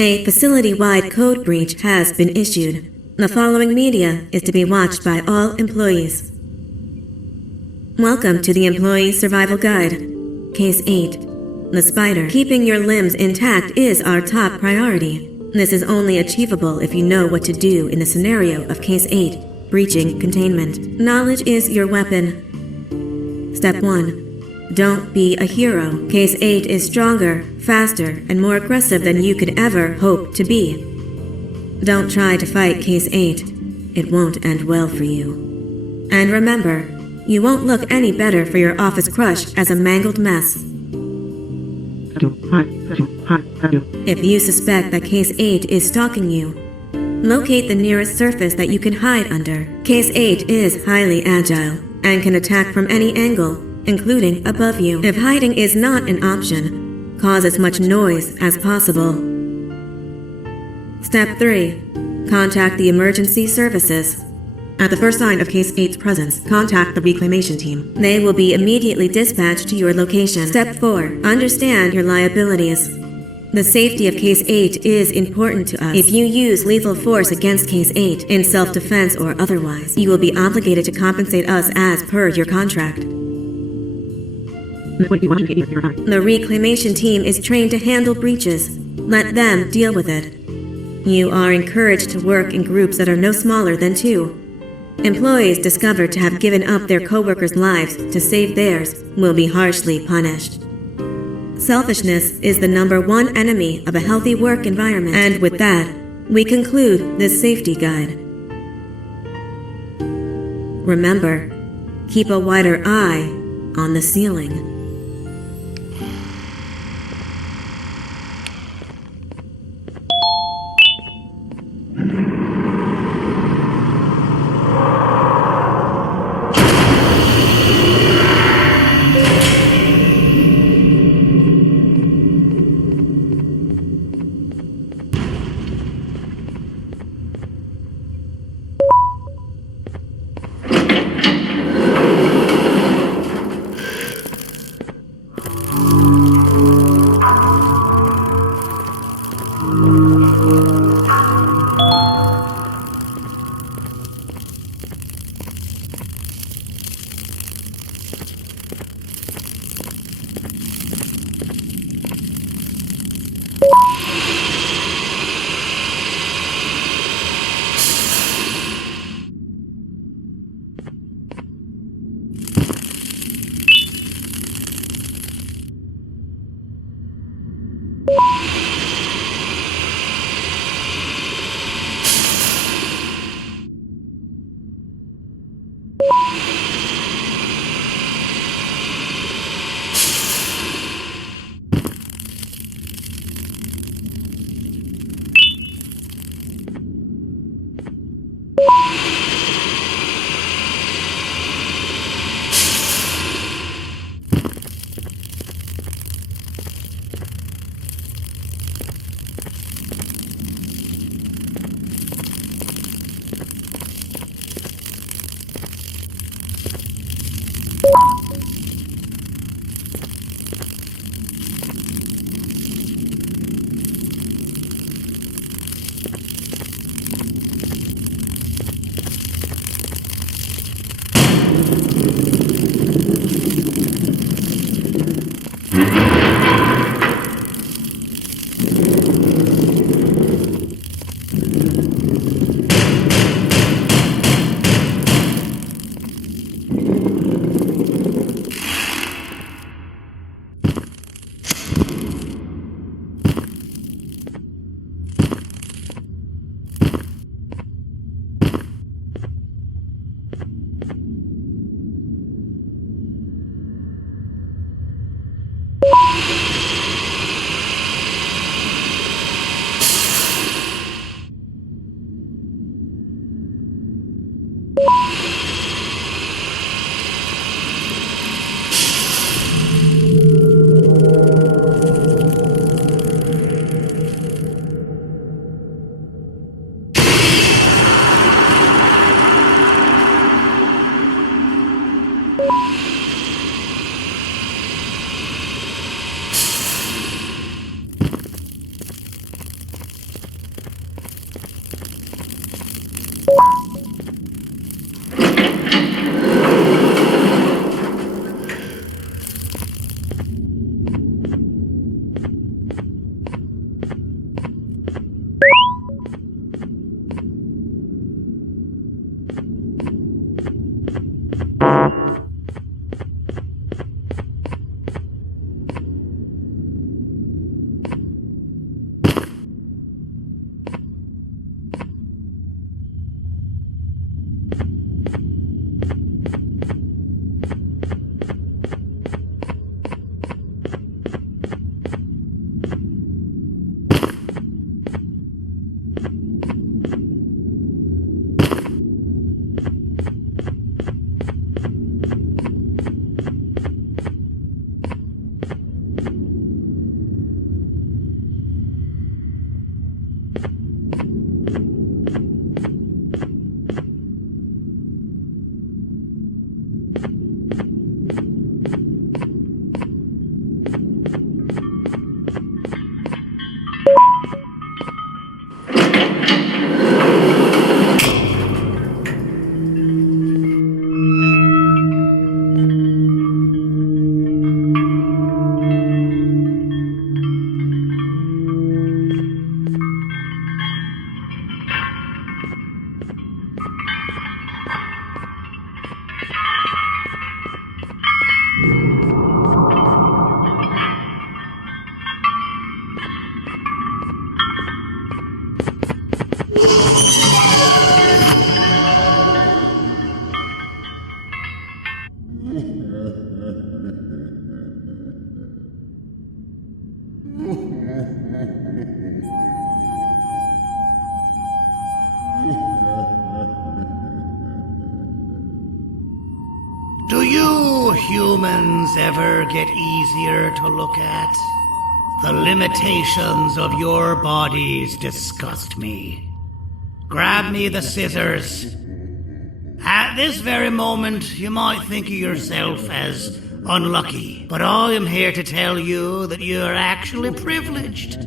A facility-wide code breach has been issued. The following media is to be watched by all employees. Welcome to the Employee Survival Guide. Case 8. The spider. Keeping your limbs intact is our top priority. This is only achievable if you know what to do in the scenario of Case 8, breaching containment. Knowledge is your weapon. Step 1. Don't be a hero. Case 8 is stronger, faster, and more aggressive than you could ever hope to be. Don't try to fight Case 8. It won't end well for you. And remember, you won't look any better for your office crush as a mangled mess. If you suspect that Case 8 is stalking you, locate the nearest surface that you can hide under. Case 8 is highly agile and can attack from any angle, including above you. If hiding is not an option, cause as much noise as possible. Step 3. Contact the emergency services. At the first sign of Case 8's presence, contact the reclamation team. They will be immediately dispatched to your location. Step 4. Understand your liabilities. The safety of Case 8 is important to us. If you use lethal force against Case 8, in self-defense or otherwise, you will be obligated to compensate us as per your contract. The reclamation team is trained to handle breaches. Let them deal with it. You are encouraged to work in groups that are no smaller than 2. Employees discovered to have given up their coworkers' lives to save theirs will be harshly punished. Selfishness is the #1 enemy of a healthy work environment. And with that, we conclude this safety guide. Remember, keep a wider eye on the ceiling. humans ever get easier to look at? The limitations of your bodies disgust me. Grab me the scissors. At this very moment, you might think of yourself as unlucky, but I am here to tell you that you're actually privileged.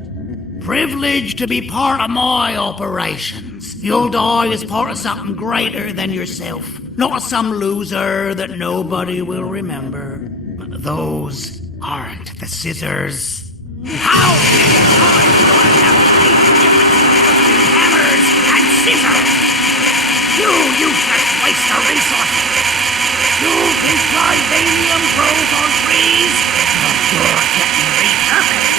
Privileged to be part of my operations. You'll die as part of something greater than yourself, not as some loser that nobody will remember. Those aren't the scissors. How many times do I have to make the difference between hammers and scissors? You useless waste of resources. You think Vivanium grows on trees? But you're getting repurposed.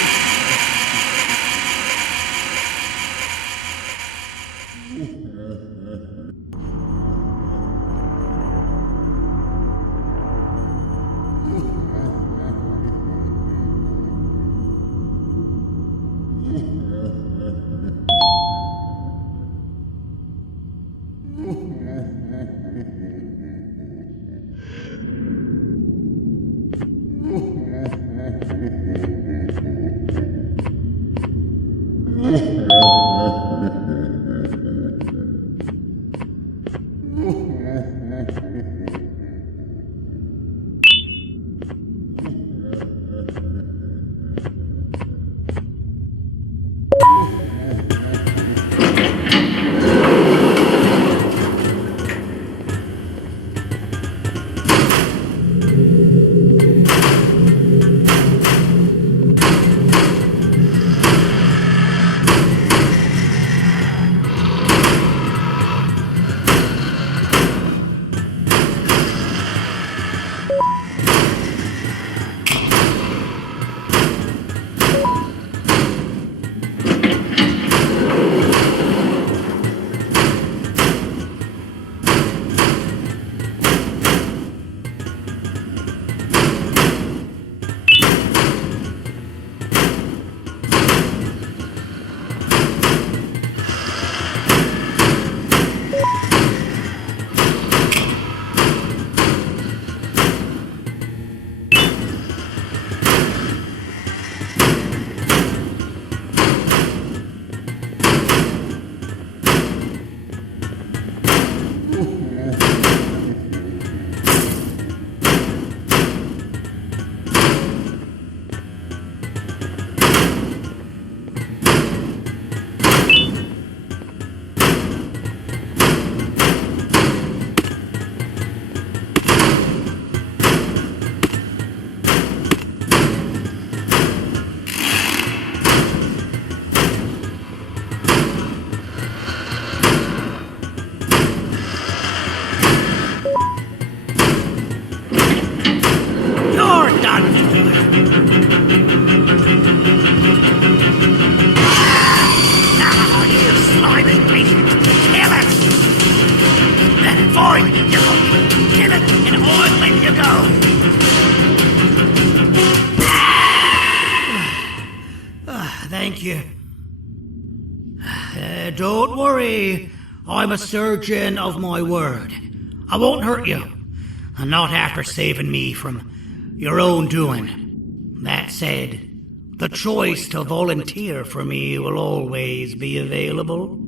Thank you. Don't worry. I'm a surgeon of my word. I won't hurt you. And not after saving me from your own doing. That said, the choice to volunteer for me will always be available.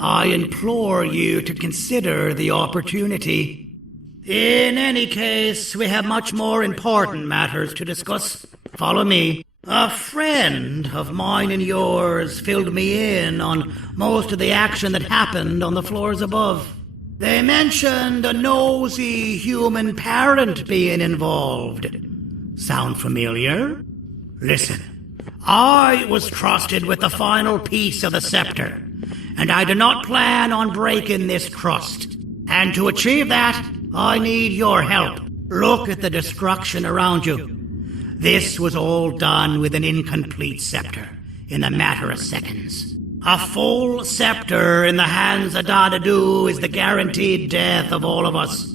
I implore you to consider the opportunity. In any case, we have much more important matters to discuss. Follow me. A friend of mine and yours filled me in on most of the action that happened on the floors above. They mentioned a nosy human parent being involved. Sound familiar? Listen, I was trusted with the final piece of the scepter, and I do not plan on breaking this trust. And to achieve that, I need your help. Look at the destruction around you. This was all done with an incomplete scepter, in a matter of seconds. A full scepter in the hands of Dadadu is the guaranteed death of all of us.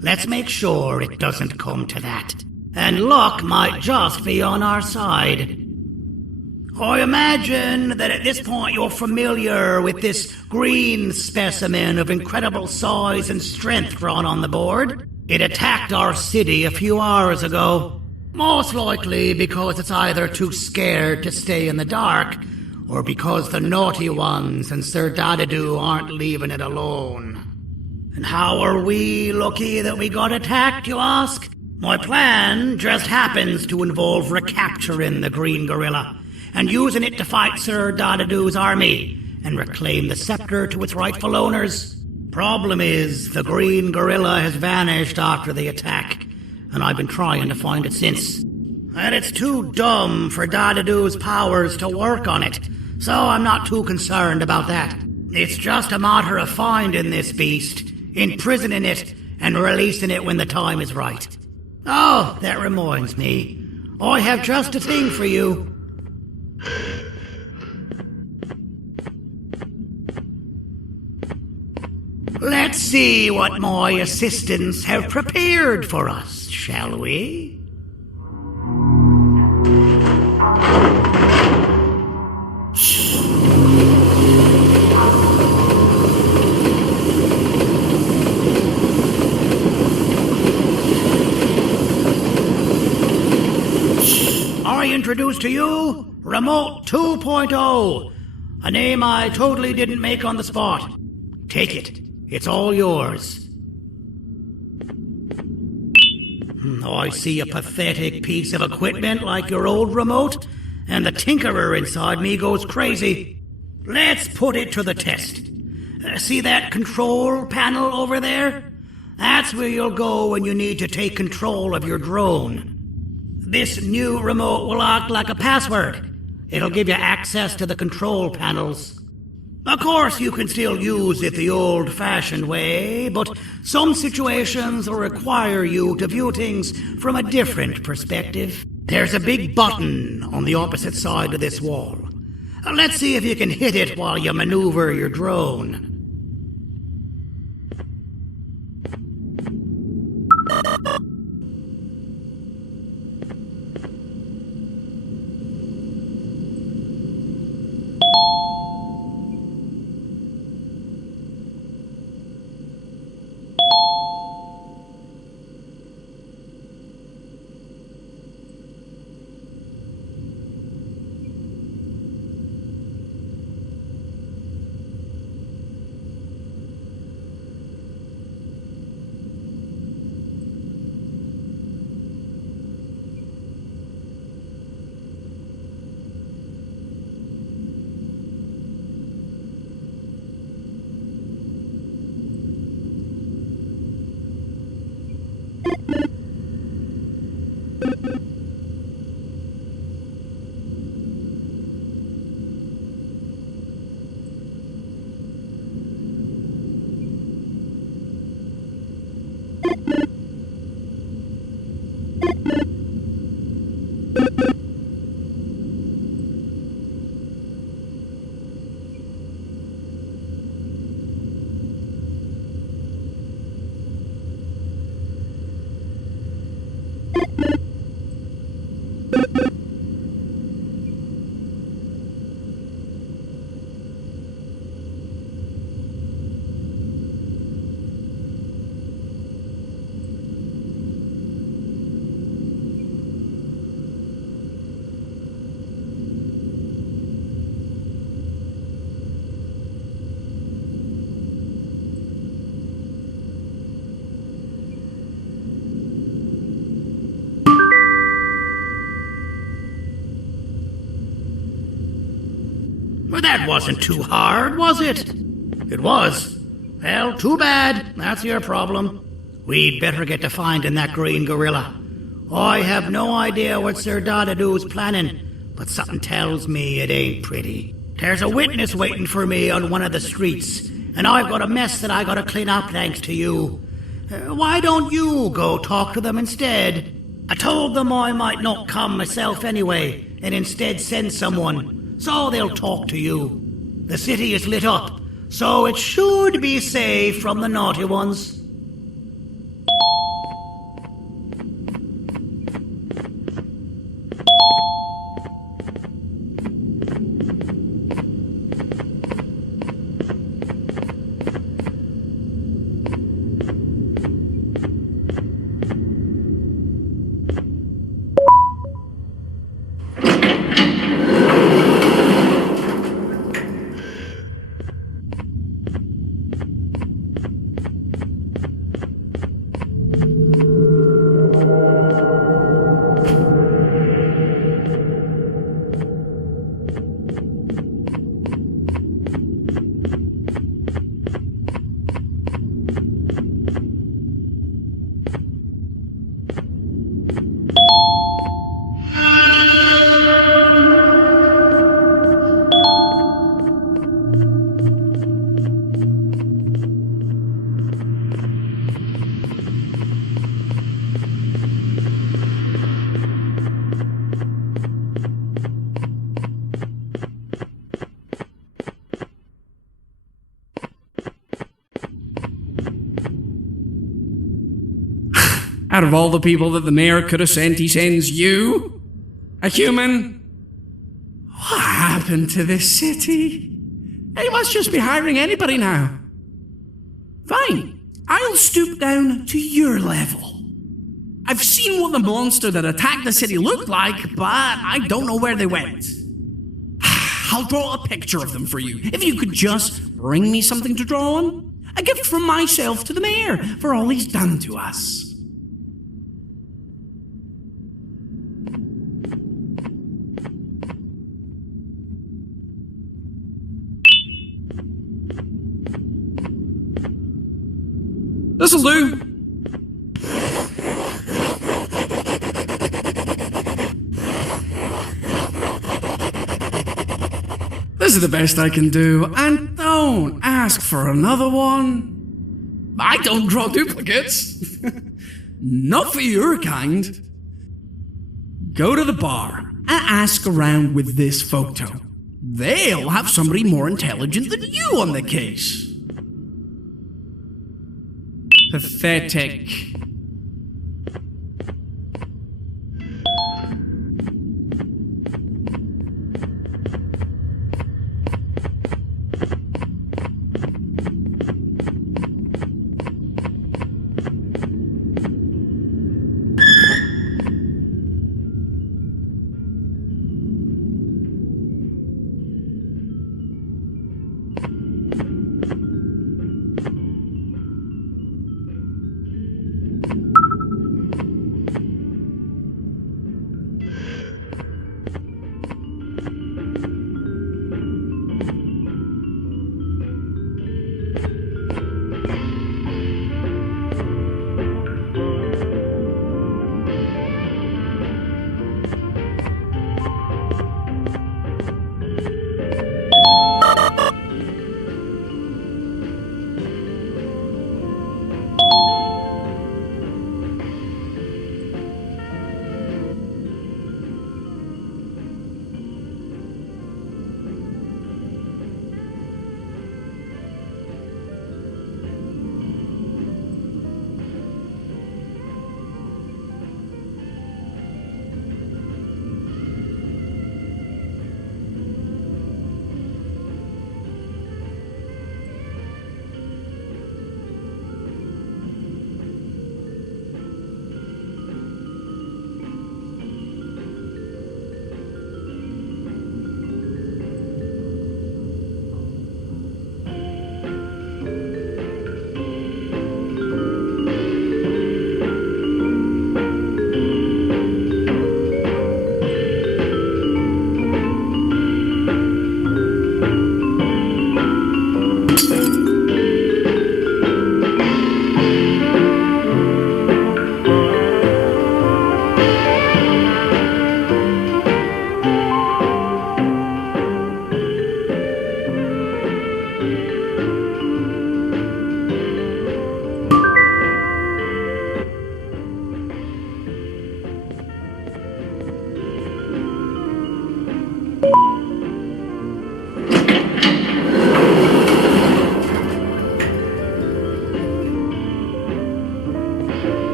Let's make sure it doesn't come to that. And luck might just be on our side. I imagine that at this point you're familiar with this green specimen of incredible size and strength drawn on the board. It attacked our city a few hours ago. Most likely because it's either too scared to stay in the dark, or because the naughty ones and Sir Dadadu aren't leaving it alone. And how are we lucky that we got attacked, you ask? My plan just happens to involve recapturing the green gorilla and using it to fight Sir Dadadu's army and reclaim the scepter to its rightful owners. Problem is, the green gorilla has vanished after the attack, and I've been trying to find it since. And it's too dumb for Dadadu's powers to work on it, so I'm not too concerned about that. It's just a matter of finding this beast, imprisoning it, and releasing it when the time is right. Oh, that reminds me. I have just a thing for you. Let's see what my assistants have prepared for us, shall we? I introduce to you Remote 2.0, a name I totally didn't make on the spot. Take it. It's all yours. I see a pathetic piece of equipment like your old remote, and the tinkerer inside me goes crazy. Let's put it to the test. See that control panel over there? That's where you'll go when you need to take control of your drone. This new remote will act like a password. It'll give you access to the control panels. Of course, you can still use it the old-fashioned way, but some situations will require you to view things from a different perspective. There's a big button on the opposite side of this wall. Let's see if you can hit it while you maneuver your drone. Well, that wasn't too hard, was it? It was. Well, too bad. That's your problem. We'd better get to finding that green gorilla. I have no idea what Sir Dadadu's planning, but something tells me it ain't pretty. There's a witness waiting for me on one of the streets, and I've got a mess that I gotta clean up thanks to you. Why don't you go talk to them instead? I told them I might not come myself anyway, and instead send someone, so they'll talk to you. The city is lit up, so it should be safe from the naughty ones. Out of all the people that the mayor could have sent, he sends you? A human? What happened to this city? He must just be hiring anybody now. Fine, I'll stoop down to your level. I've seen what the monster that attacked the city looked like, but I don't know where they went. I'll draw a picture of them for you, if you could just bring me something to draw on. A gift from myself to the mayor for all he's done to us. This'll do. This is the best I can do, and don't ask for another one. I don't draw duplicates. Not for your kind. Go to the bar and ask around with this photo. They'll have somebody more intelligent than you on the case. Pathetic.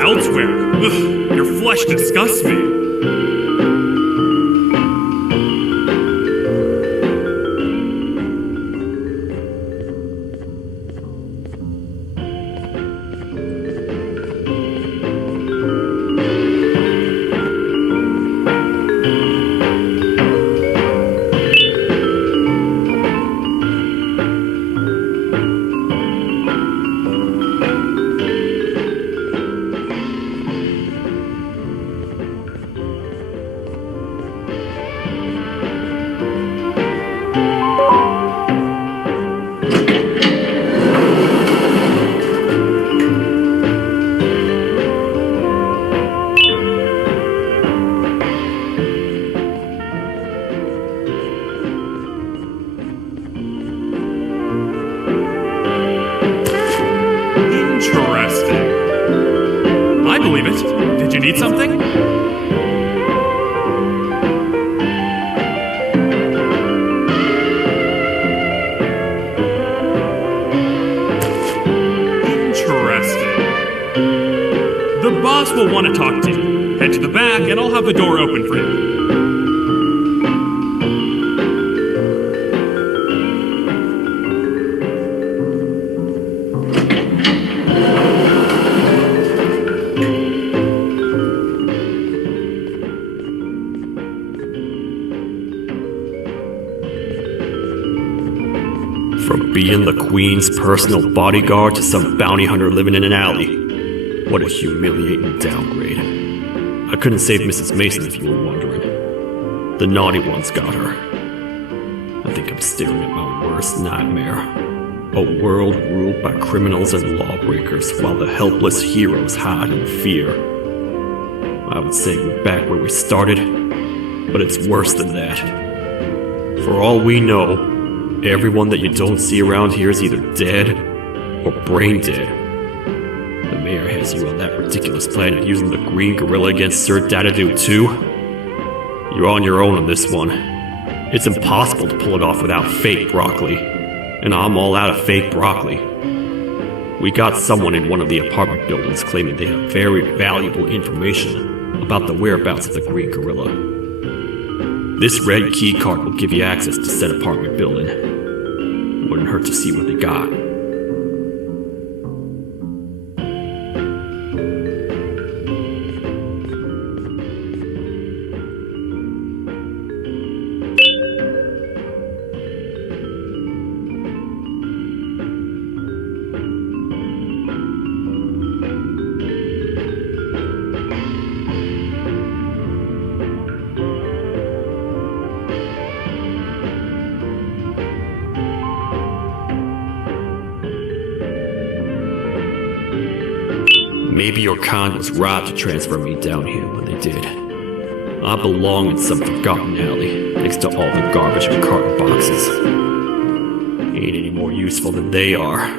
elsewhere. Ugh, your flesh disgusts me. Did you need something? Interesting. The boss will want to talk to you. Head to the back and I'll have the door open for you. From being the Queen's personal bodyguard to some bounty hunter living in an alley. What a humiliating downgrade. I couldn't save Mrs. Mason if you were wondering. The naughty ones got her. I think I'm staring at my worst nightmare. A world ruled by criminals and lawbreakers while the helpless heroes hide in fear. I would say we're back where we started, but it's worse than that. For all we know, everyone that you don't see around here is either dead or brain dead. The mayor has you on that ridiculous planet using the green gorilla against Sir Dadadoo too. You're on your own on this one. It's impossible to pull it off without fake broccoli. And I'm all out of fake broccoli. We got someone in one of the apartment buildings claiming they have very valuable information about the whereabouts of the green gorilla. This red key card will give you access to said apartment building. Wouldn't hurt to see what they got. Maybe your kind was right to transfer me down here when they did. I belong in some forgotten alley, next to all the garbage and carton boxes. Ain't any more useful than they are.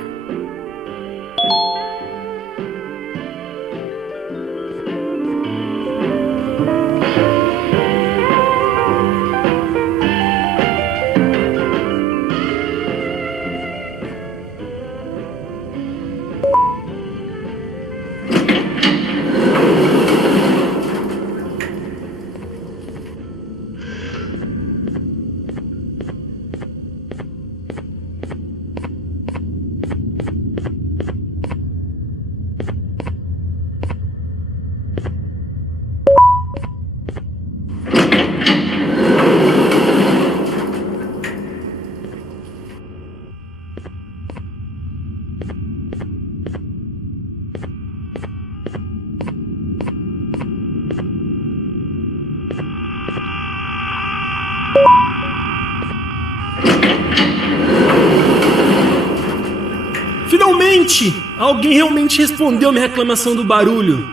Finalmente! Alguém realmente respondeu minha reclamação do barulho.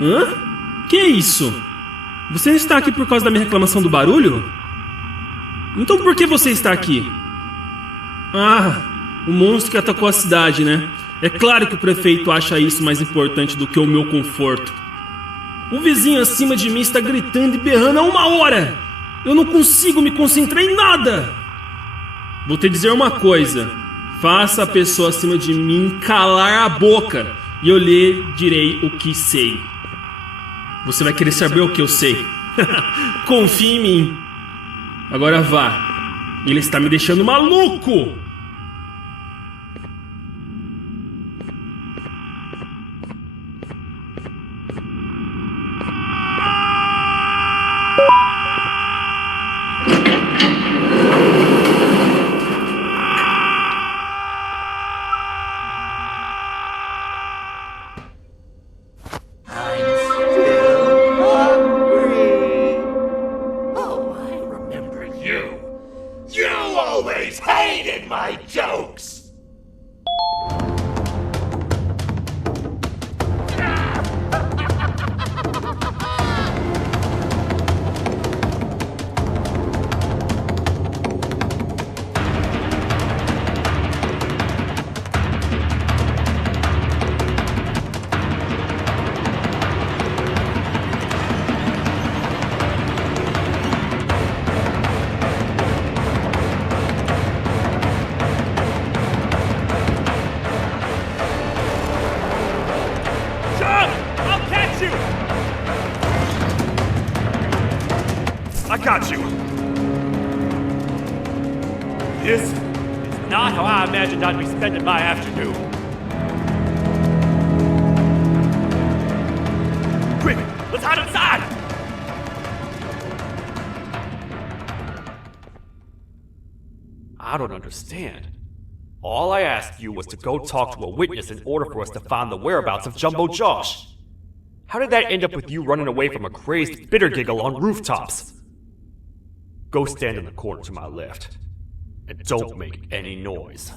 Hã? Que é isso? Você está aqui por causa da minha reclamação do barulho? Então por que você está aqui? Ah, o monstro que atacou a cidade, né? É claro que o prefeito acha isso mais importante do que o meu conforto. O vizinho acima de mim está gritando e berrando há 1 hora! Eu não consigo me concentrar em nada! Vou te dizer uma coisa. Faça a pessoa acima de mim calar a boca, e eu lhe direi o que sei. Você vai querer saber o que eu sei. Confie em mim. Agora vá. Ele está me deixando maluco! I got you. This is not how I imagined I'd be spending my afternoon. Quick, let's hide inside! I don't understand. All I asked you was to go talk to a witness in order for us to find the whereabouts of Jumbo Josh. How did that end up with you running away from a crazed bitter giggle on rooftops? Go stand in the corner to my left. And don't make any noise.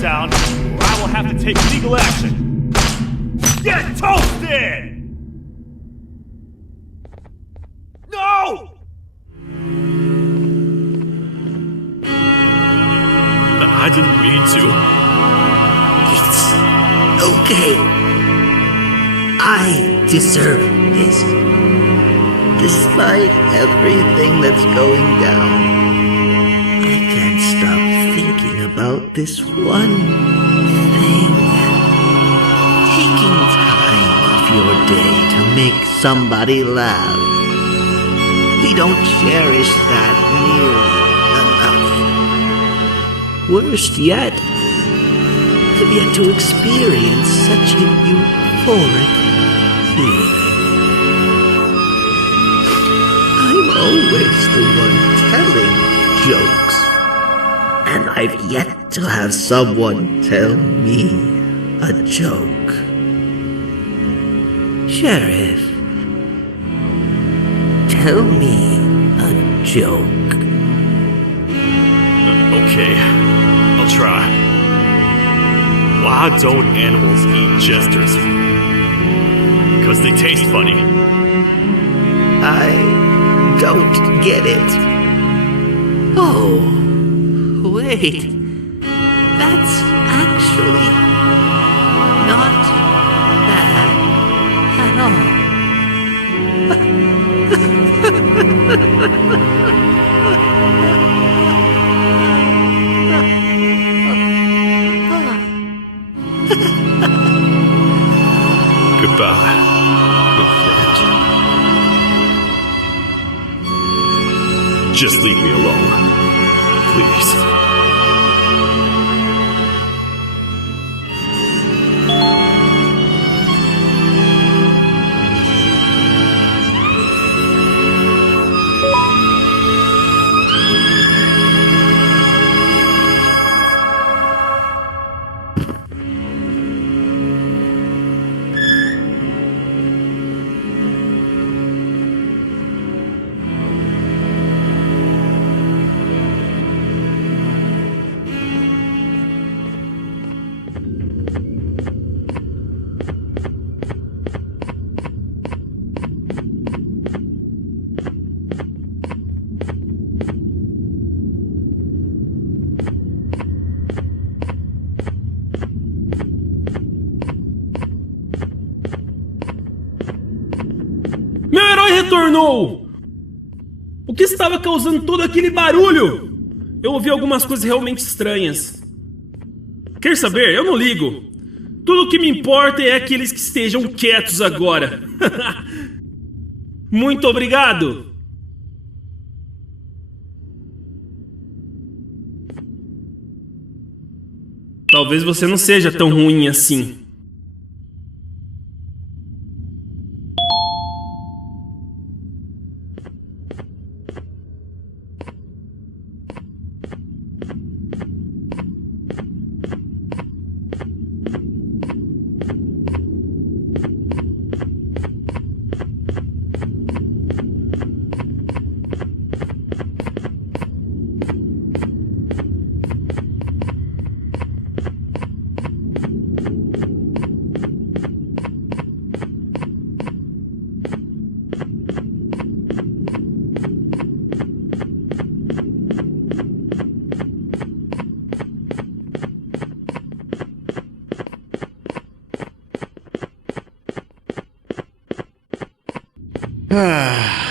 Down, or I will have to take legal action. Get toasted! No! I didn't mean to. It's okay. I deserve this. Despite everything that's going down, I can't stop thinking about this one thing. Taking time off your day to make somebody laugh. We don't cherish that nearly enough. Worst yet, I've yet to experience such a euphoric feeling. I'm always the one telling jokes, and I've yet to have someone tell me a joke. Sheriff, tell me a joke. Okay, I'll try. Why don't animals eat jesters? Because they taste funny. I don't get it. Oh, wait. That's actually not bad at all. Goodbye, my friend. Just leave me alone, please. funcionou! O que estava causando todo aquele barulho? Eu ouvi algumas coisas realmente estranhas. Quer saber? Eu não ligo. Tudo o que me importa é que eles que estejam quietos agora. Muito obrigado! Talvez você não seja tão ruim assim.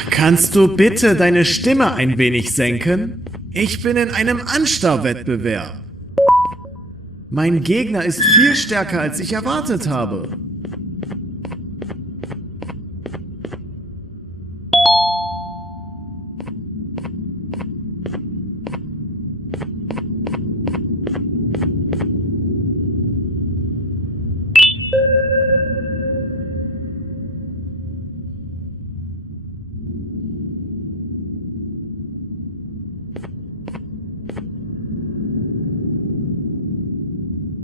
Kannst du bitte deine Stimme ein wenig senken? Ich bin in einem Anstarrwettbewerb. Mein Gegner ist viel stärker, als ich erwartet habe.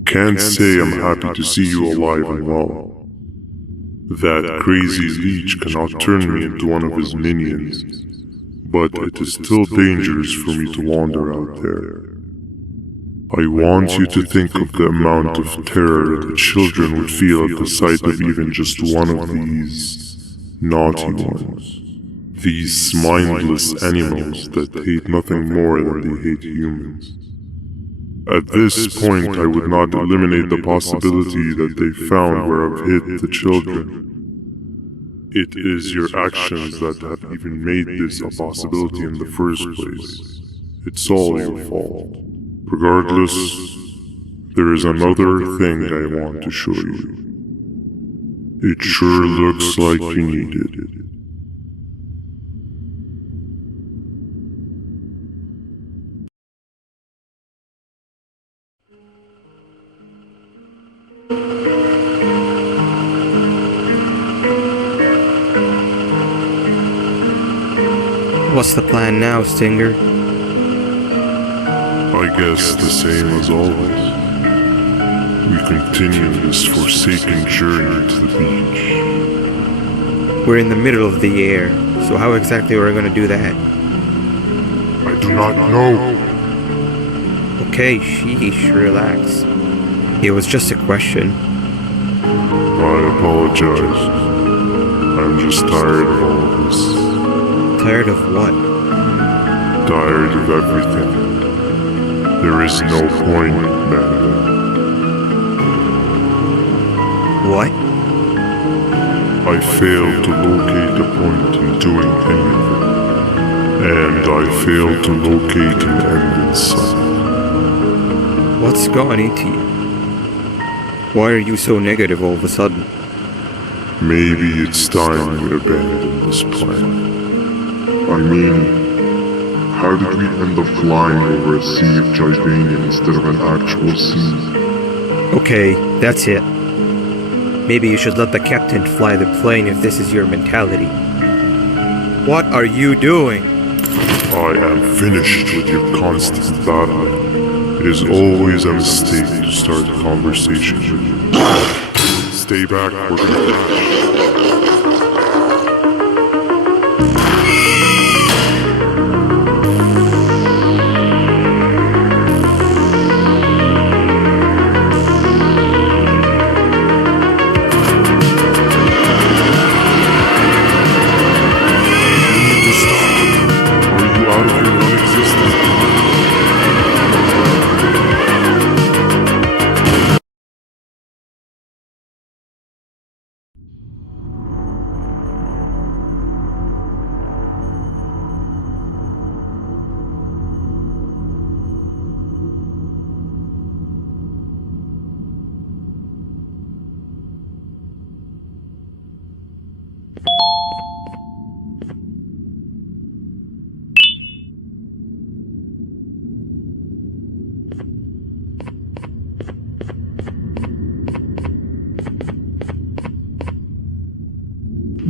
Can't say I'm happy to see you alive and well. That crazy leech cannot turn me into one of his minions, but it is still dangerous for me to wander out there. I want you to think of the amount of terror that children would feel at the sight of even just one of these naughty ones. These mindless animals that hate nothing more than they hate humans. At this point, I would not eliminate the possibility that they found where I've hid the children. It is your actions that have even made this a possibility in the first place. It's all your fault. Regardless, there is another thing I want to show you. It sure looks like you need it. What's the plan now, Stinger? I guess the same as always. We continue this forsaken journey to the beach. We're in the middle of the air, so how exactly are we going to do that? I do not know. Okay, sheesh, relax. It was just a question. I apologize. I'm just tired of all of this. Tired of what? Tired of everything. There is no point, Banban. What? I failed to locate a point in doing anything. And I failed to locate an end in sight. What's gone into you? Why are you so negative all of a sudden? Maybe it's time we abandon this plan. I mean, how did we end up flying over a sea of Jivania instead of an actual sea? Okay, that's it. Maybe you should let the captain fly the plane if this is your mentality. What are you doing? I am finished with your constant battling. It is always a mistake to start a conversation with you. Stay back, we're gonna crash.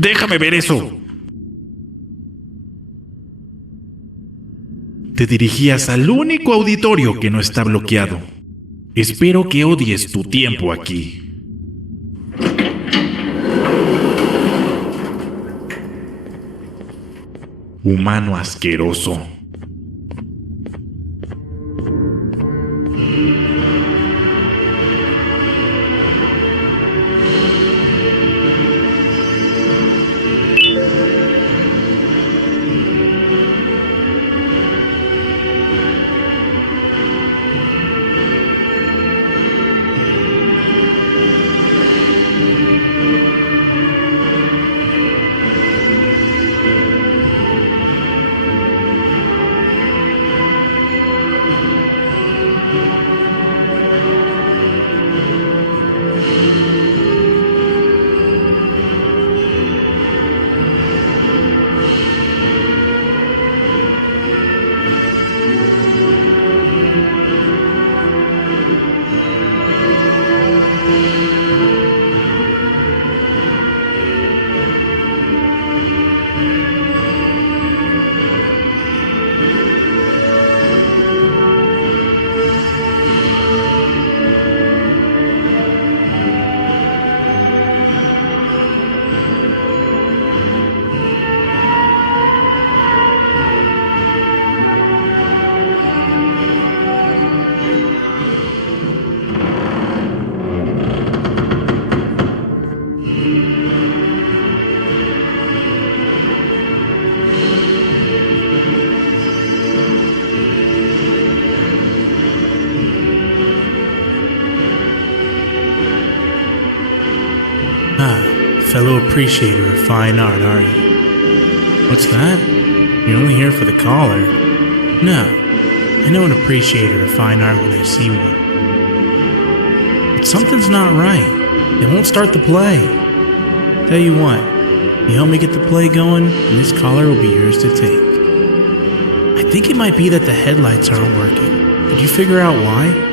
Déjame ver eso. Te dirigías al único auditorio que no está bloqueado. Espero que odies tu tiempo aquí. Humano asqueroso. Fellow appreciator of fine art, are you? What's that? You're only here for the collar? No, I know an appreciator of fine art when I see one. But something's not right. They won't start the play. Tell you what, you help me get the play going, and this collar will be yours to take. I think it might be that the headlights aren't working. Did you figure out why?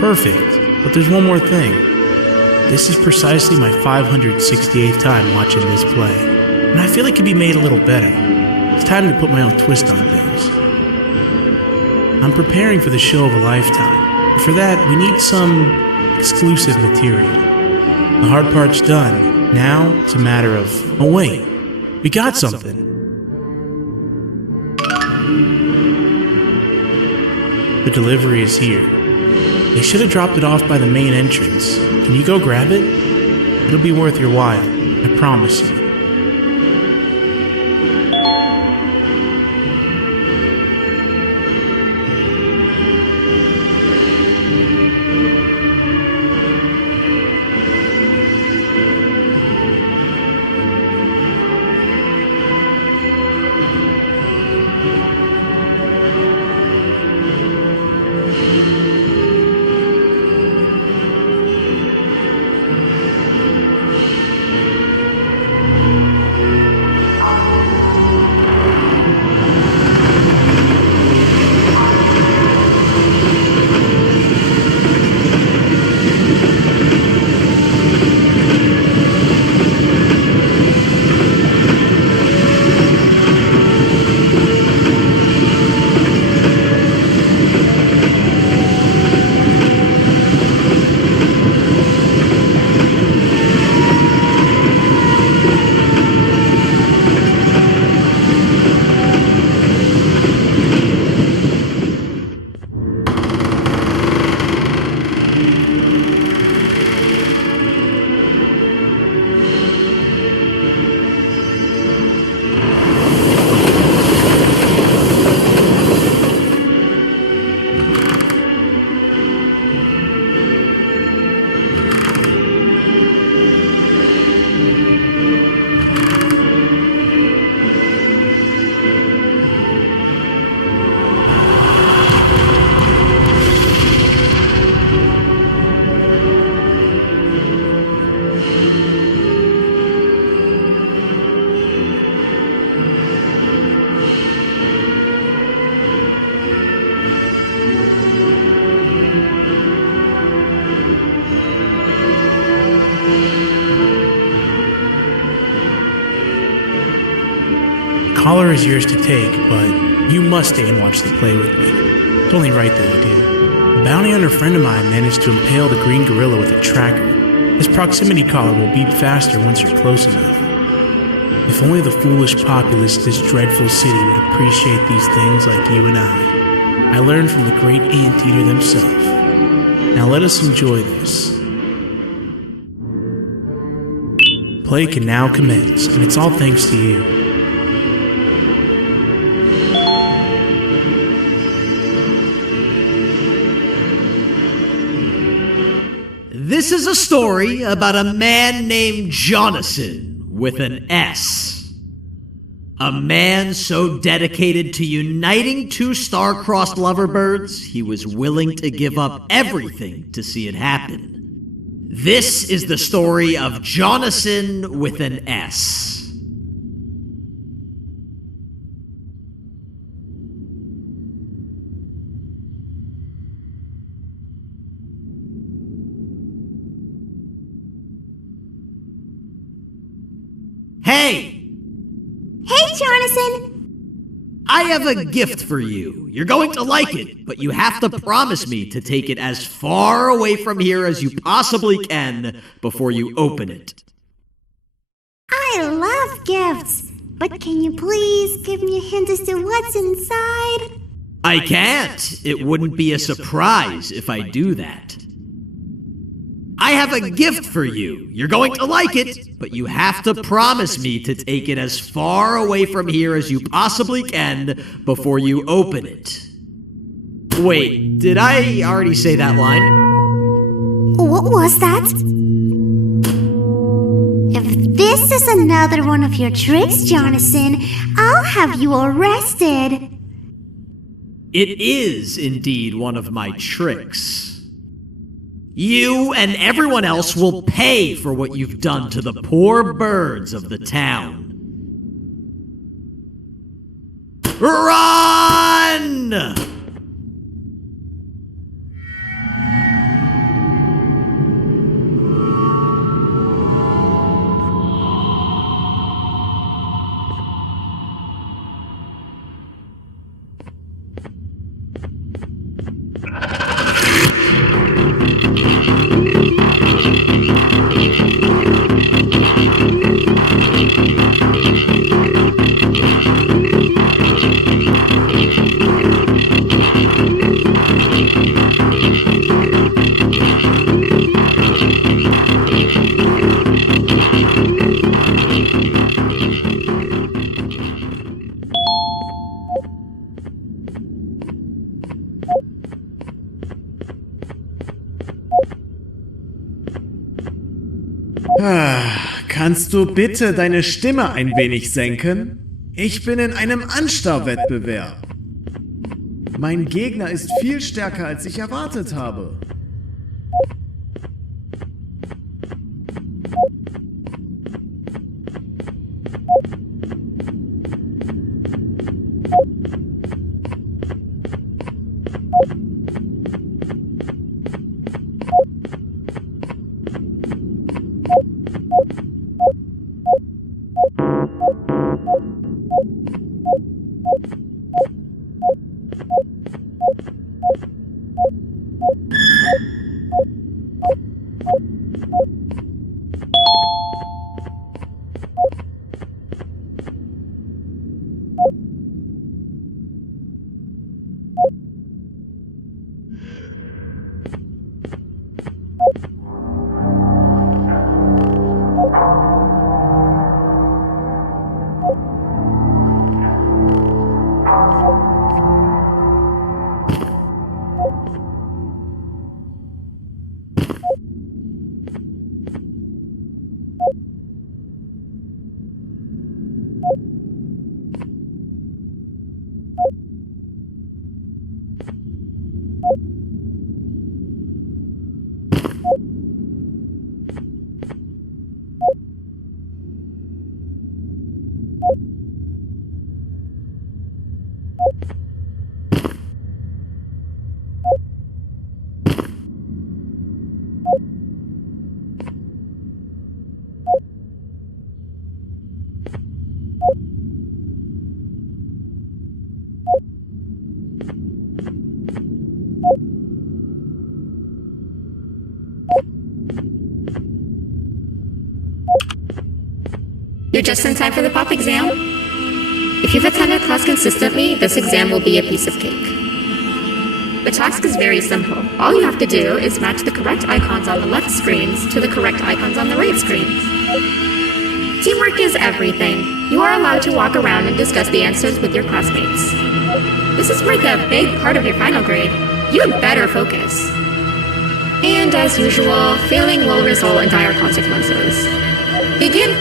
Perfect, but there's one more thing. This is precisely my 568th time watching this play, and I feel it could be made a little better. It's time to put my own twist on things. I'm preparing for the show of a lifetime, and for that we need some exclusive material. The hard part's done. Now it's a matter of, oh wait, we got something. The delivery is here. They should have dropped it off by the main entrance. Can you go grab it? It'll be worth your while, I promise you. collar is yours to take, but you must stay and watch the play with me. It's only right that you do. A bounty hunter friend of mine managed to impale the green gorilla with a tracker. His proximity collar will beep faster once you're close enough. If only the foolish populace of this dreadful city would appreciate these things like you and I. I learned from the great anteater themselves. Now let us enjoy this. Play can now commence, and it's all thanks to you. This is a story about a man named Jonathan with an S. A man so dedicated to uniting two star-crossed loverbirds, he was willing to give up everything to see it happen. This is the story of Jonathan with an S. Hey! Hey, Jonathan! I have a gift for you. You're going to like it, but you have to promise me to take it as far away from here as you possibly can before you open it. I love gifts, but can you please give me a hint as to what's inside? I can't. It wouldn't be a surprise if I do that. I have a gift for you. You're going to like it, but you have to promise me to take it as far away from here as you possibly can before you open it. Wait, did I already say that line? What was that? If this is another one of your tricks, Jonathan, I'll have you arrested. It is indeed one of my tricks. You and everyone else will pay for what you've done to the poor birds of the town. Run! Kannst du bitte deine Stimme ein wenig senken? Ich bin in einem Anstarrwettbewerb. Mein Gegner ist viel stärker, als ich erwartet habe. You're just in time for the pop exam. If you've attended class consistently, this exam will be a piece of cake. The task is very simple. All you have to do is match the correct icons on the left screens to the correct icons on the right screens. Teamwork is everything. You are allowed to walk around and discuss the answers with your classmates. This is worth a big part of your final grade. You had better focus. And as usual, failing will result in dire consequences. Begin.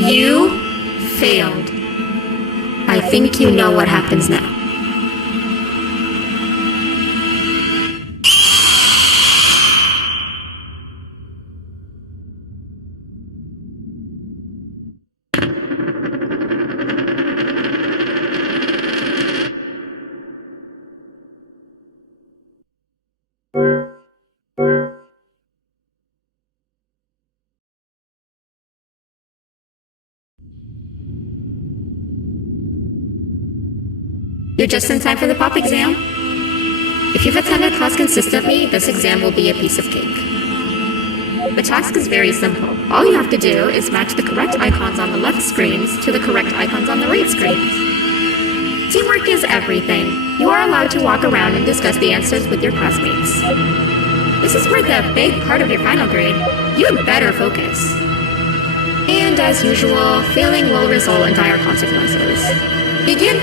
You failed. I think you know what happens now. You're just in time for the pop exam. If you've attended class consistently, this exam will be a piece of cake. The task is very simple. All you have to do is match the correct icons on the left screens to the correct icons on the right screens. Teamwork is everything. You are allowed to walk around and discuss the answers with your classmates. This is worth a big part of your final grade. You had better focus. And as usual, failing will result in dire consequences. Begin.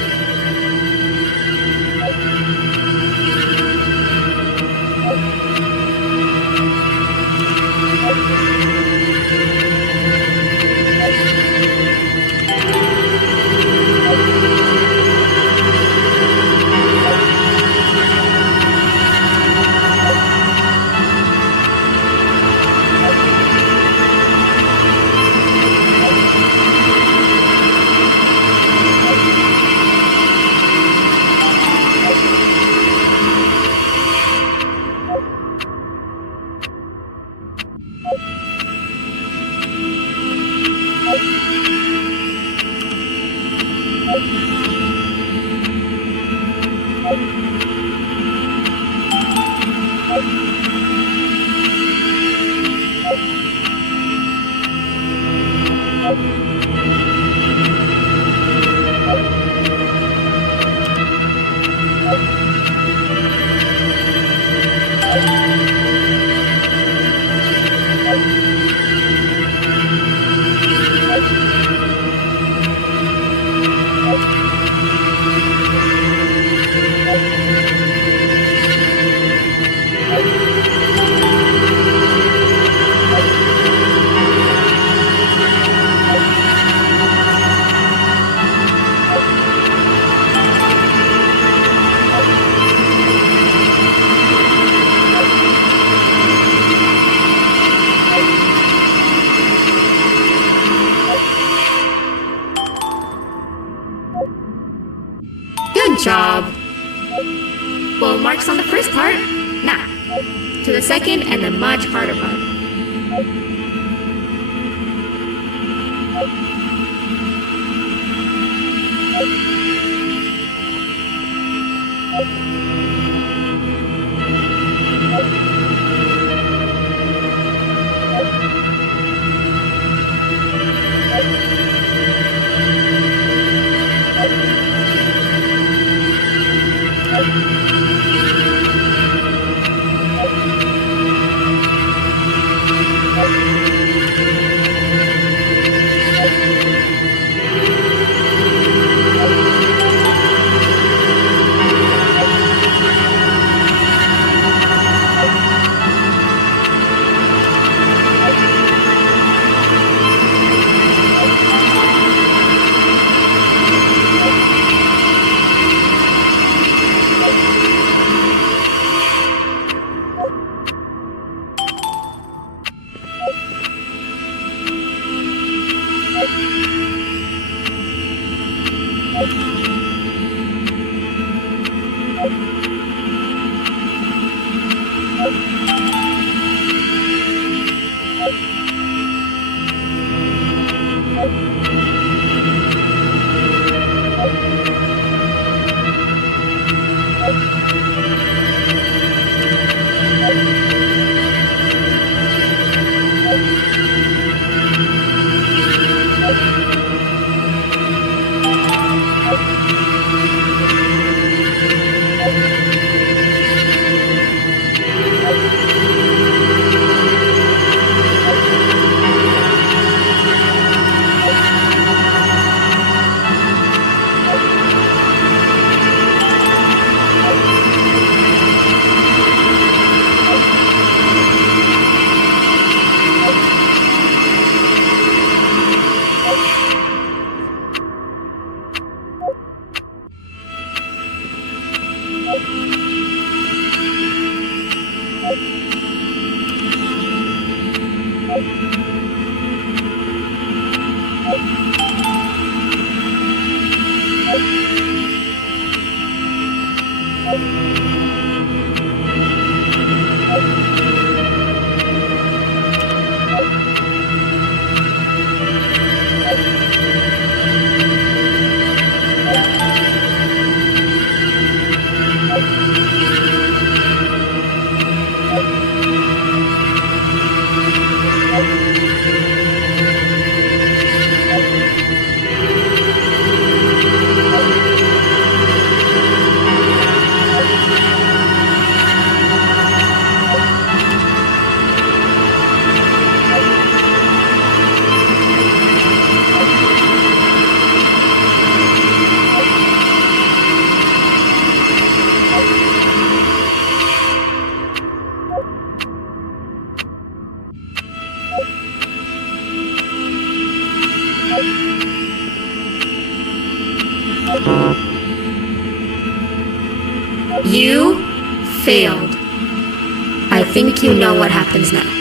Good job. Full marks on the first part. Now, to the second and the much harder part. You failed. I think you know what happens now.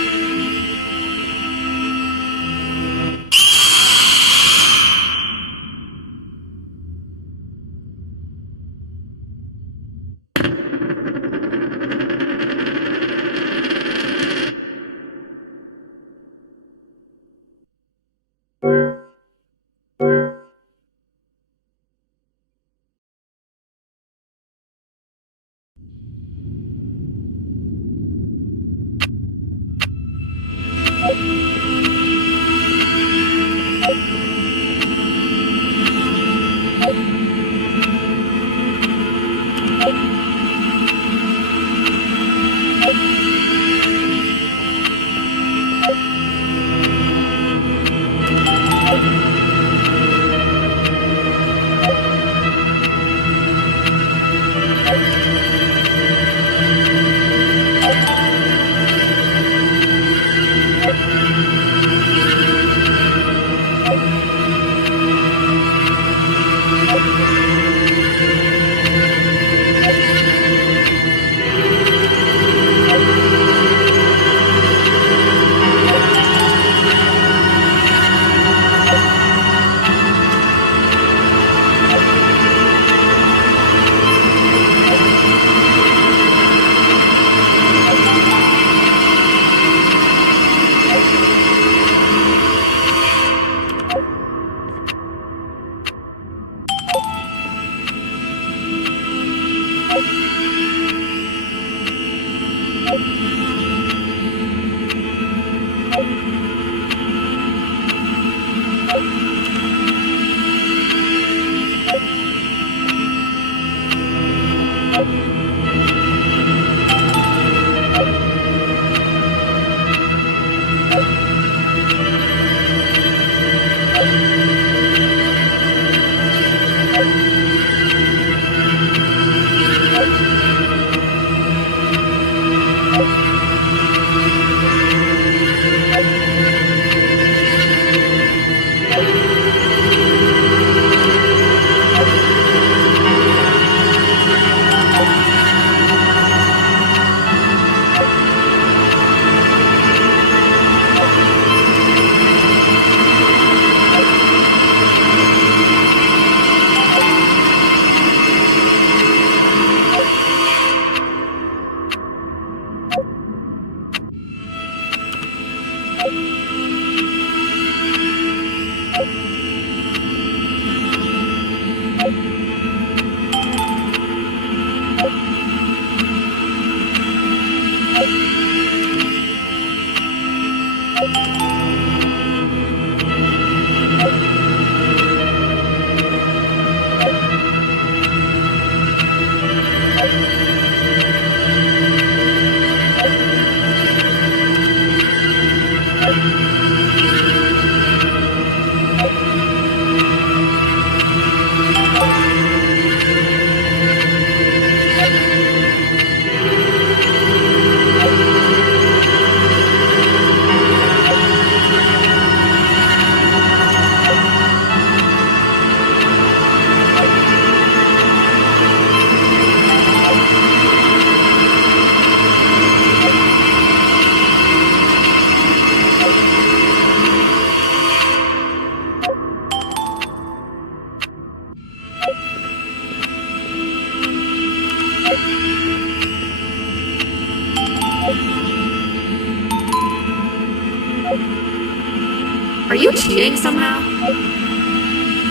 Are you cheating somehow?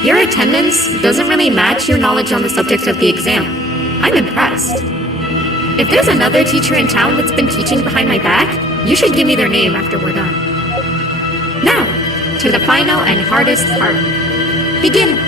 Your attendance doesn't really match your knowledge on the subject of the exam. I'm impressed. If there's another teacher in town that's been teaching behind my back, you should give me their name after we're done. Now, to the final and hardest part. Begin.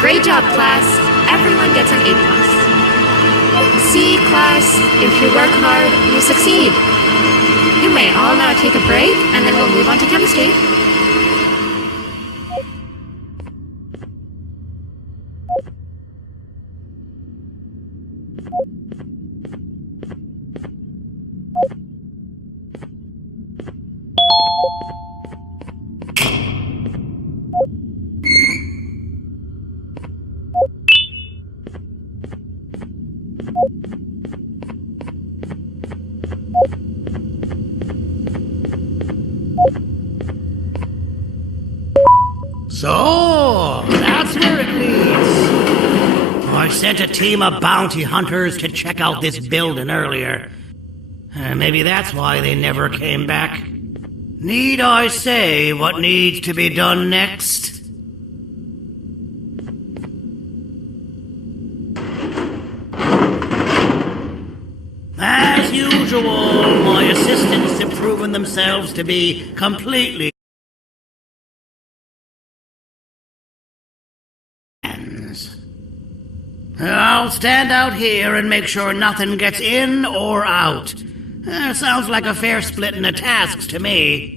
Great job, class. Everyone gets an A+. See, class, if you work hard, you succeed. You may all now take a break, and then we'll move on to chemistry. So, that's where it leads. I sent a team of bounty hunters to check out this building earlier. Maybe that's why they never came back. Need I say what needs to be done next? As usual, my assistants have proven themselves to be completely... I'll stand out here and make sure nothing gets in or out. Sounds like a fair split in the tasks to me.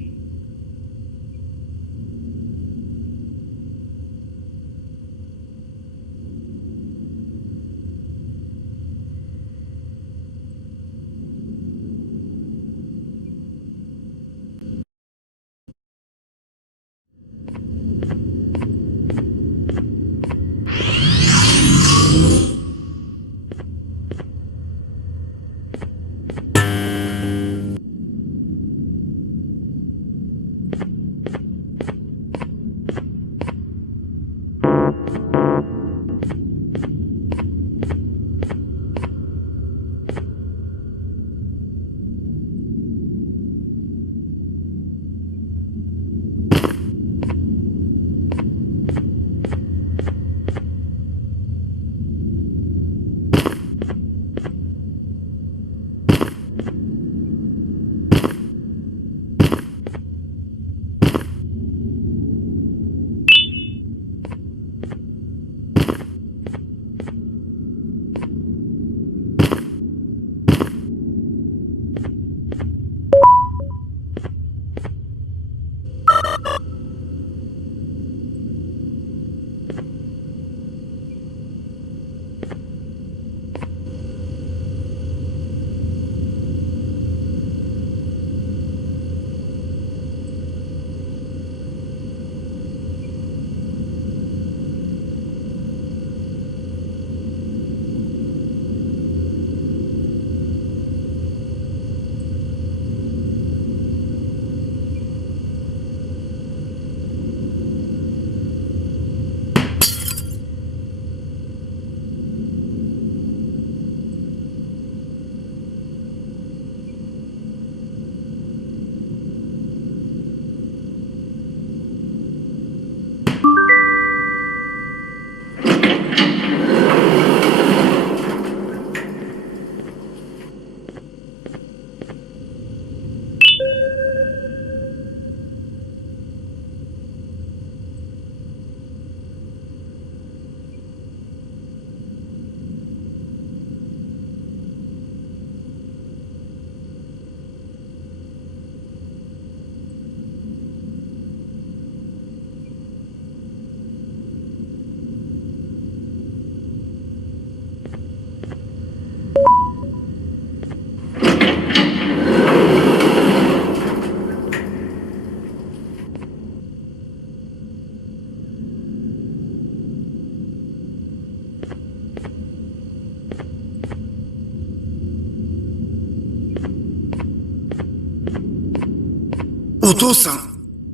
お父さん、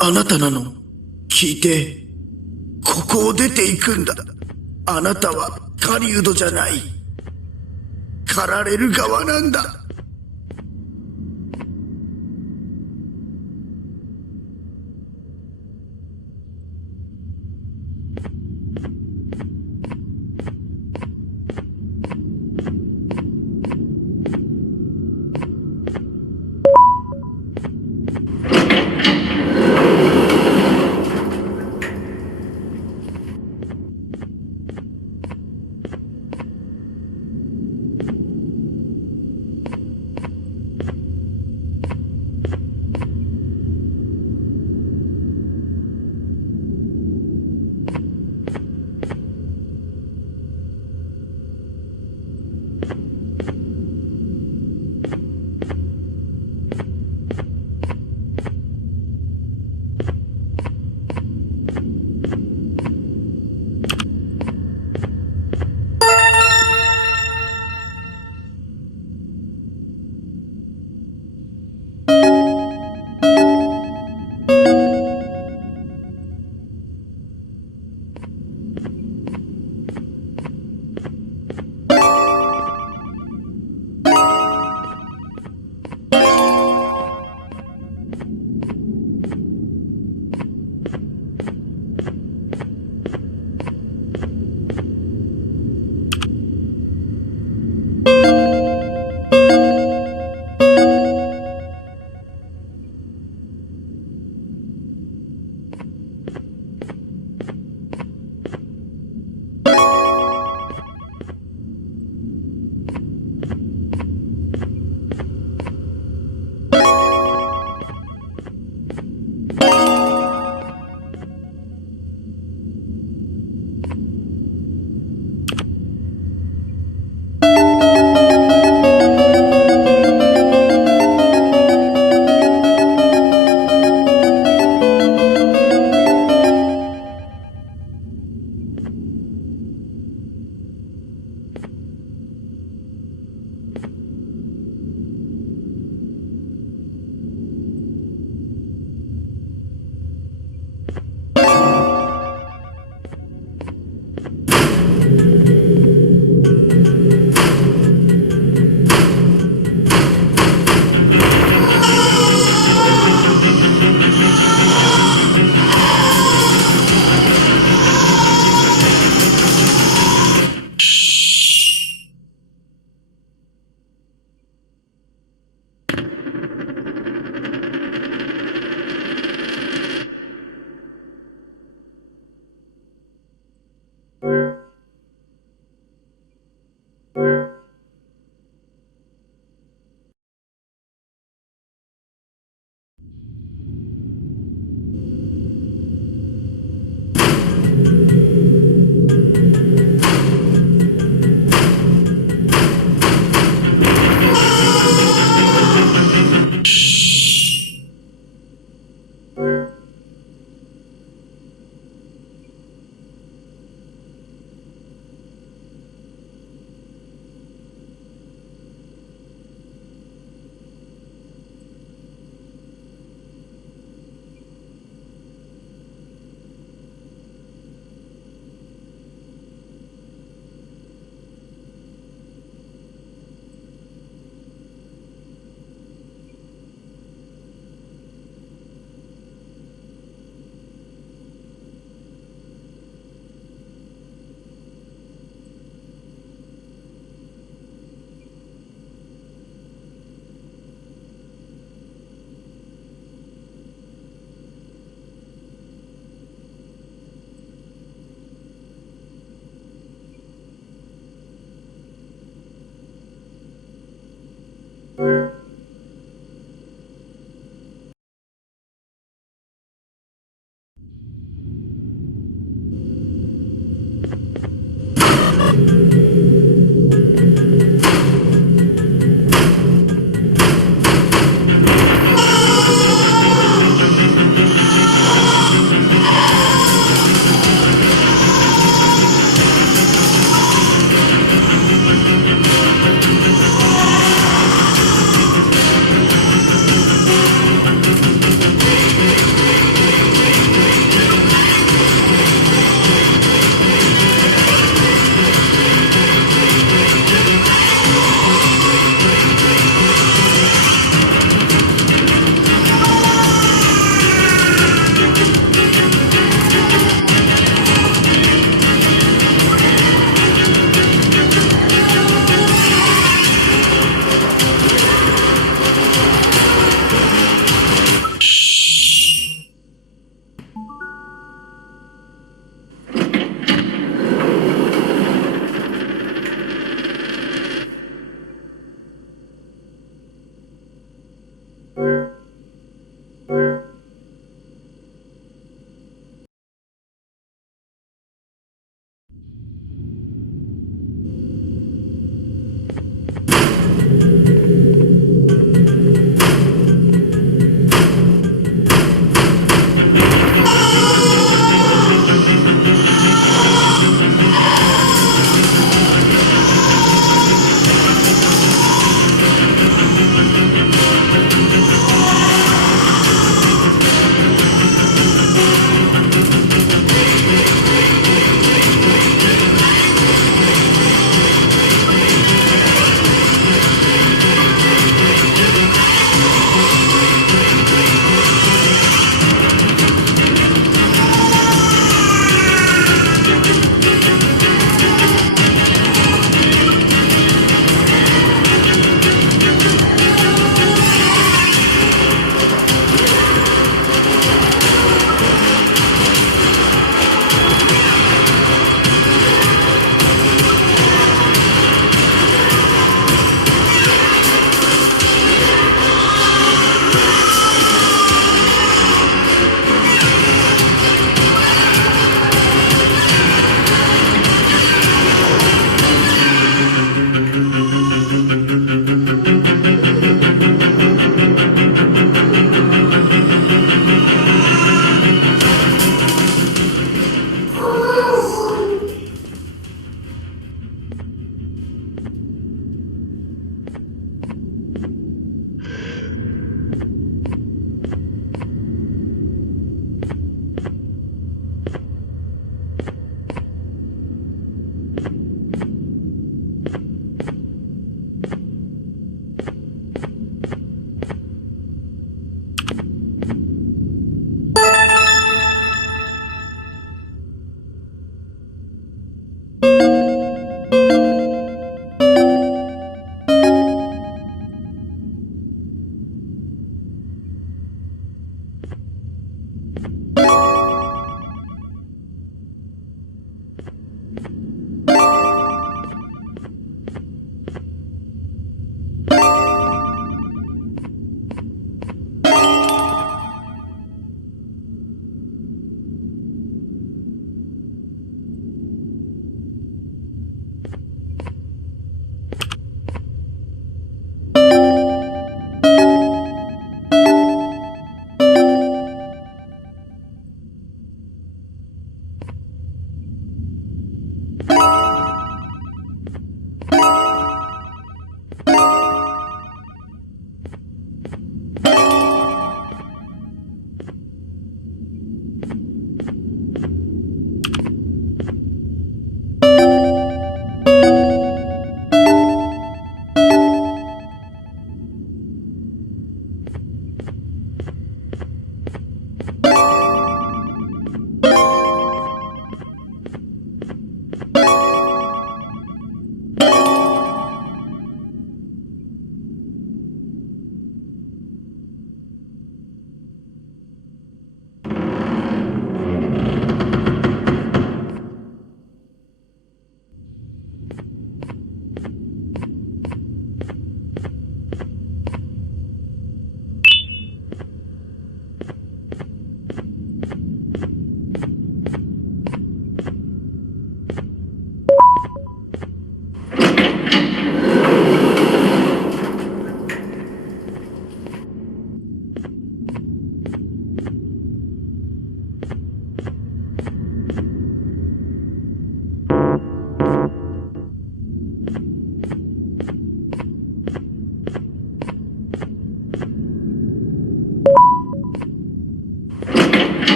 あなたなの。聞いて。ここを出て行くんだ。あなたは狩人じゃない。狩られる側なんだ。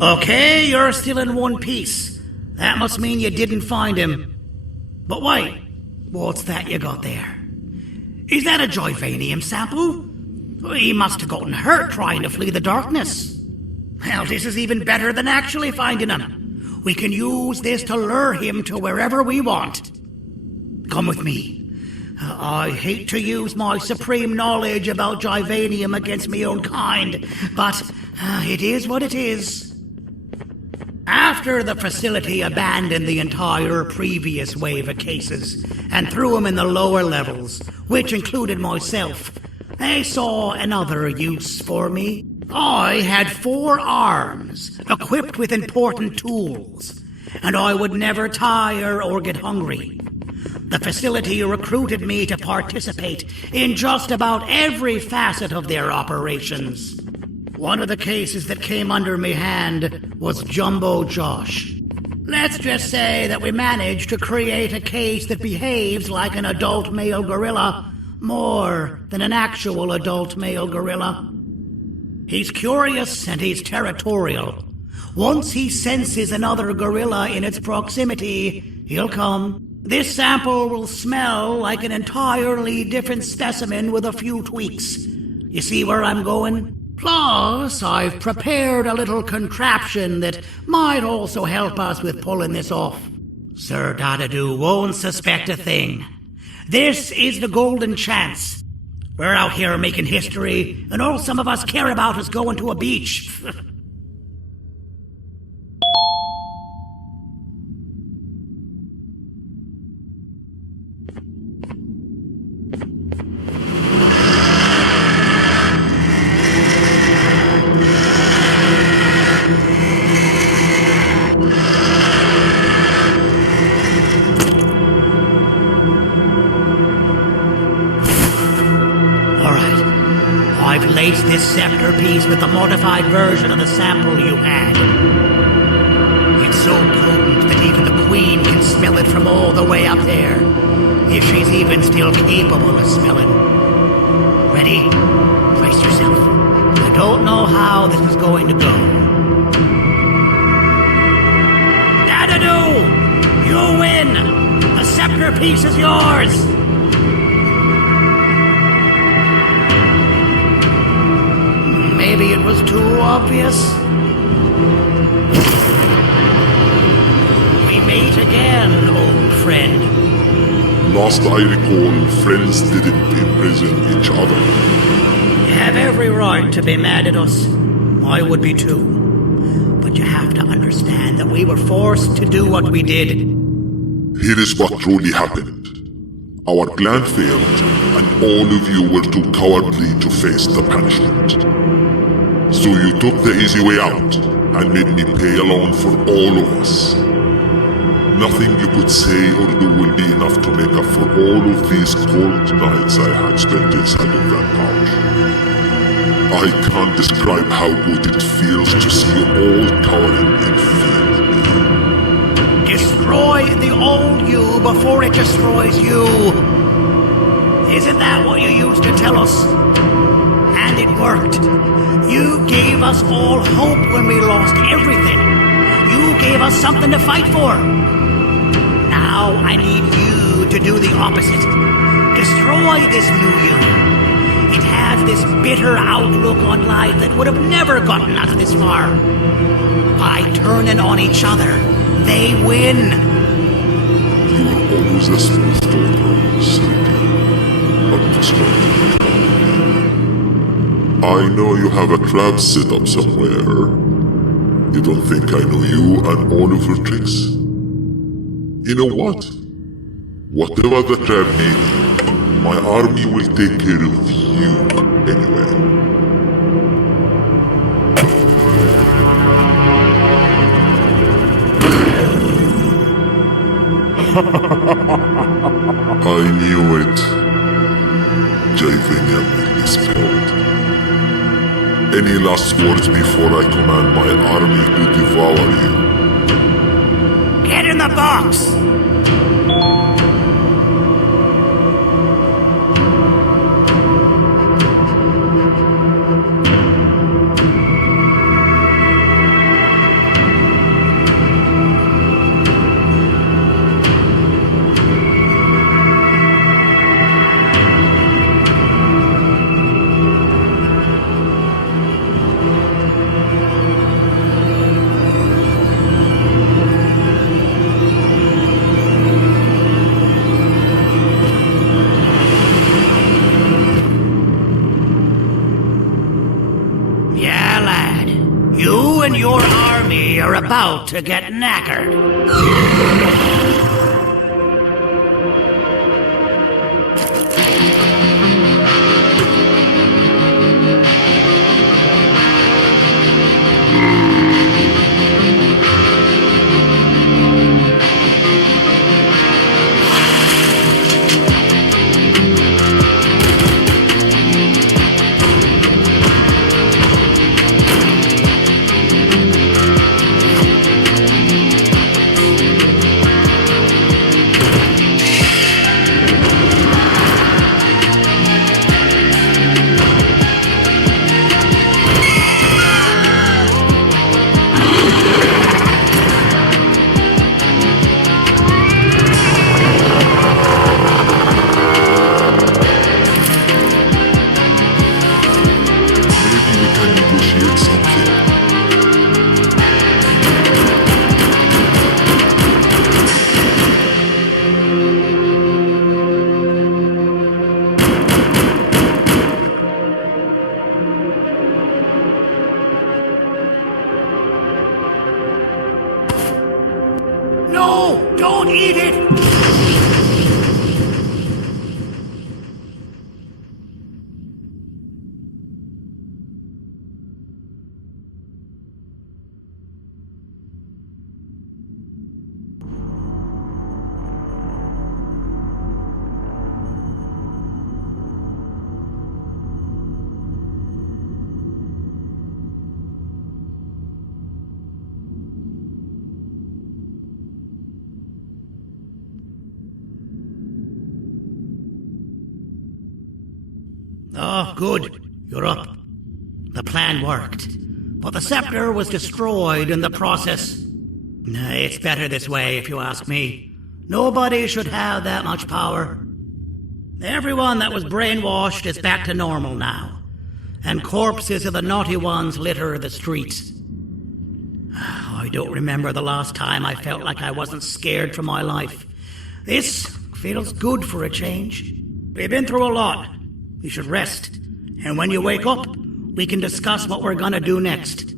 Okay, you're still in one piece. That must mean you didn't find him. But wait, what's that you got there? Is that a Joyvanium sample? He must have gotten hurt trying to flee the darkness. Well, this is even better than actually finding him. We can use this to lure him to wherever we want. Come with me. I hate to use my supreme knowledge about Joyvanium against my own kind, but it is what it is. After the facility abandoned the entire previous wave of cases and threw them in the lower levels, which included myself, they saw another use for me. I had 4 arms, equipped with important tools, and I would never tire or get hungry. The facility recruited me to participate in just about every facet of their operations. One of the cases that came under me hand was Jumbo Josh. Let's just say that we managed to create a case that behaves like an adult male gorilla, more than an actual adult male gorilla. He's curious and he's territorial. Once he senses another gorilla in its proximity, he'll come. This sample will smell like an entirely different specimen with a few tweaks. You see where I'm going? Plus, I've prepared a little contraption that might also help us with pulling this off. Sir Dadadoo won't suspect a thing. This is the golden chance. We're out here making history, and all some of us care about is going to a beach. Laced this scepter piece with the modified version of the sample you had. It's so potent that even the Queen can smell it from all the way up there, if she's even still capable of smelling. Ready? Brace yourself. I don't know how this is going to go. Dadadoo! You win! The scepter piece is yours! Maybe it was too obvious. We meet again, old friend. Last I recall, friends didn't imprison each other. You have every right to be mad at us. I would be too. But you have to understand that we were forced to do what we did. Here is what truly happened. Our plan failed, and all of you were too cowardly to face the punishment. So you took the easy way out, and made me pay alone for all of us. Nothing you could say or do will be enough to make up for all of these cold nights I had spent inside of that pouch. I can't describe how good it feels to see you all cowering in fear. Destroy the old you before it destroys you. Isn't that what you used to tell us? And it worked. You gave us all hope when we lost everything. You gave us something to fight for. Now I need you to do the opposite. Destroy this new you. It has this bitter outlook on life that would have never gotten us this far. By turning on each other, they win. You were always a smooth talker, Silky, but destructive. I know you have a trap set up somewhere. You don't think I know you and all of your tricks? You know what? Whatever the trap may be, my army will take care of you anyway. I knew it. Joyvanium will be spelled. Any last words before I command my army to devour you? Get in the box! You and your army are about to get knackered. No! Don't eat it! Oh, good. You're up. The plan worked. But the scepter was destroyed in the process. It's better this way, if you ask me. Nobody should have that much power. Everyone that was brainwashed is back to normal now. And corpses of the naughty ones litter the streets. I don't remember the last time I felt like I wasn't scared for my life. This feels good for a change. We've been through a lot. You should rest. And when you wake up, we can discuss what we're gonna do next.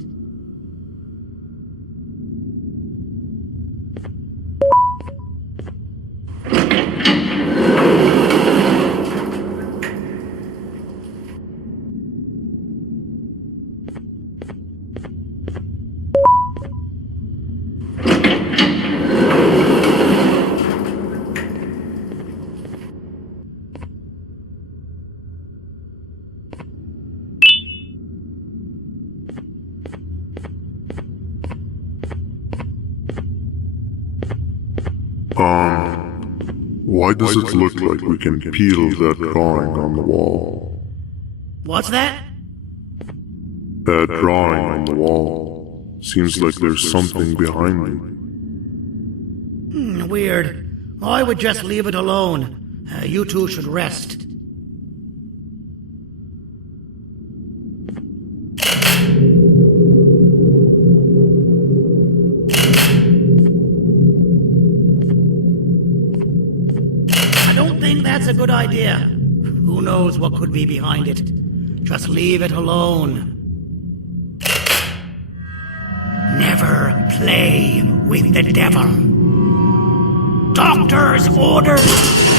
Why does it look like we can peel that drawing on the wall? What's that? That drawing on the wall. Seems like there's something behind it. Weird. I would just leave it alone. You two should rest. That's a good idea. Who knows what could be behind it? Just leave it alone. Never play with the devil. Doctor's orders!